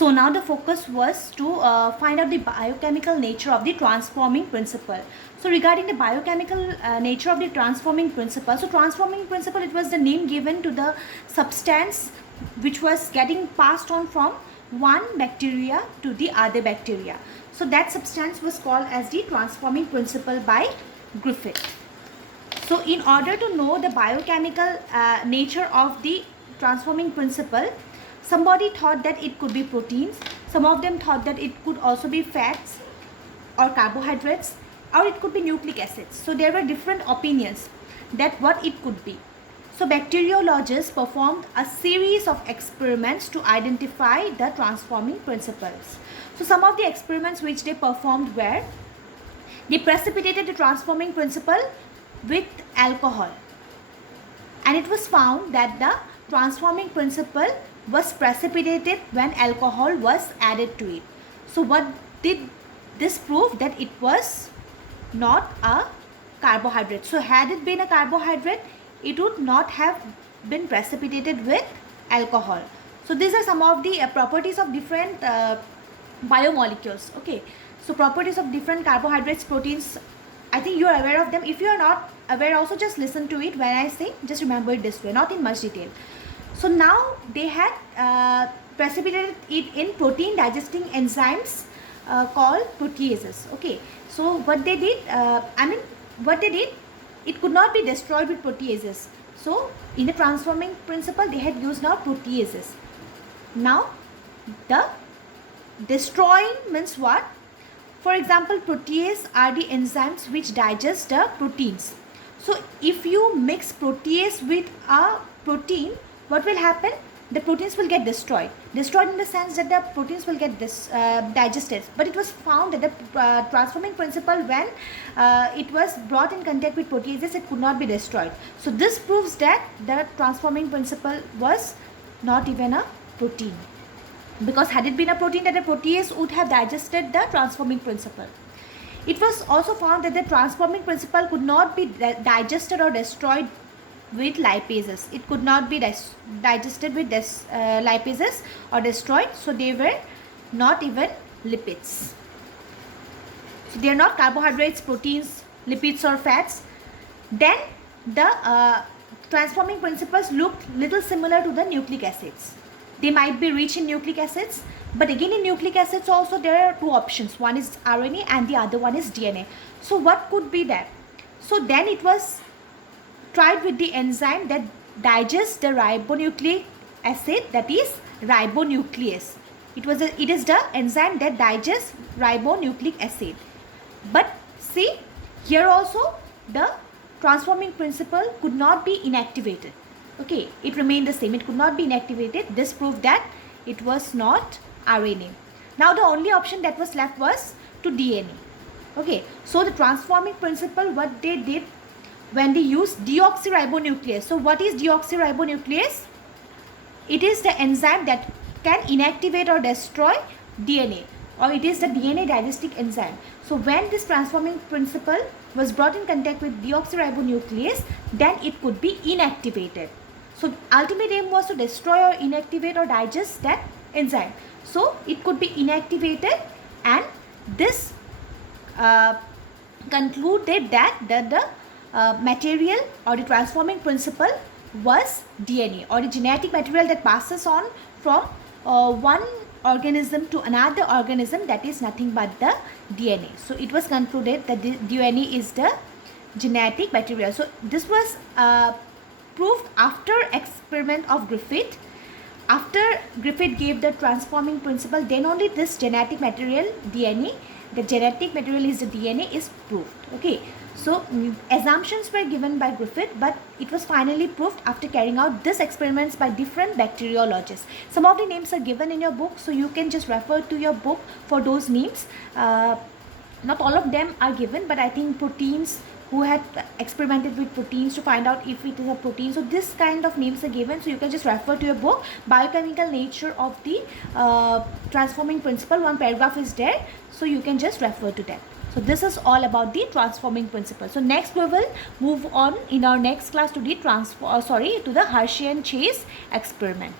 So now the focus was to find out the biochemical nature of the transforming principle. So regarding the biochemical nature of the transforming principle, so transforming principle, it was the name given to the substance which was getting passed on from one bacteria to the other bacteria. So that substance was called as the transforming principle by Griffith. So in order to know the biochemical nature of the transforming principle, somebody thought that it could be proteins, some of them thought that it could also be fats or carbohydrates, or it could be nucleic acids. So there were different opinions that what it could be. So bacteriologists performed a series of experiments to identify the transforming principles. So some of the experiments which they performed were, they precipitated the transforming principle with alcohol, and it was found that the transforming principle was precipitated when alcohol was added to it. So what did this prove? That it was not a carbohydrate. So had it been a carbohydrate, it would not have been precipitated with alcohol. So these are some of the properties of different biomolecules. Okay, so properties of different carbohydrates, proteins, I think you are aware of them. If you are not aware, also just listen to it when I say, just remember it this way, not in much detail. So now they had precipitated it in protein digesting enzymes called proteases. Okay, so what they did, it could not be destroyed with proteases. So in the transforming principle, they had used now proteases. Now the destroying means what? For example, protease are the enzymes which digest the proteins. So if you mix protease with a protein, what will happen? The proteins will get destroyed. Destroyed in the sense that the proteins will get digested. But it was found that the transforming principle, when it was brought in contact with proteases, it could not be destroyed. So this proves that the transforming principle was not even a protein. Because had it been a protein, that the protease would have digested the transforming principle. It was also found that the transforming principle could not be digested or destroyed with lipases. It could not be digested with lipases or destroyed. So they were not even lipids. So they are not carbohydrates, proteins, lipids or fats. Then the transforming principles looked little similar to the nucleic acids. They might be rich in nucleic acids, but again in nucleic acids also there are two options. One is RNA and the other one is DNA. So what could be that? So then it was tried with the enzyme that digests the ribonucleic acid, that is ribonuclease. It is the enzyme that digests ribonucleic acid. But see, here also the transforming principle could not be inactivated. Okay, it remained the same. It could not be inactivated. This proved that it was not RNA. Now the only option that was left was to DNA. Okay, so the transforming principle, what they did when they used deoxyribonuclease. So what is deoxyribonuclease? It is the enzyme that can inactivate or destroy DNA, or it is the DNA digesting enzyme. So when this transforming principle was brought in contact with deoxyribonuclease, then it could be inactivated. So ultimate aim was to destroy or inactivate or digest that enzyme. So it could be inactivated, and this concluded that the material or the transforming principle was DNA, or the genetic material that passes on from one organism to another organism, that is nothing but the DNA. So it was concluded that the DNA is the genetic material. So this was proved after experiment of Griffith. After Griffith gave the transforming principle, then only this genetic material DNA, the genetic material is the DNA, is proved. Okay, so assumptions were given by Griffith, but it was finally proved after carrying out these experiments by different bacteriologists. Some of the names are given in your book, so you can just refer to your book for those names. Not all of them are given, but I think proteins, who had experimented with proteins to find out if it is a protein. So this kind of names are given, so you can just refer to your book. Biochemical nature of the transforming principle, one paragraph is there, so you can just refer to that. So this is all about the transforming principle. So next we will move on in our next class to the to the Hershey and Chase experiment.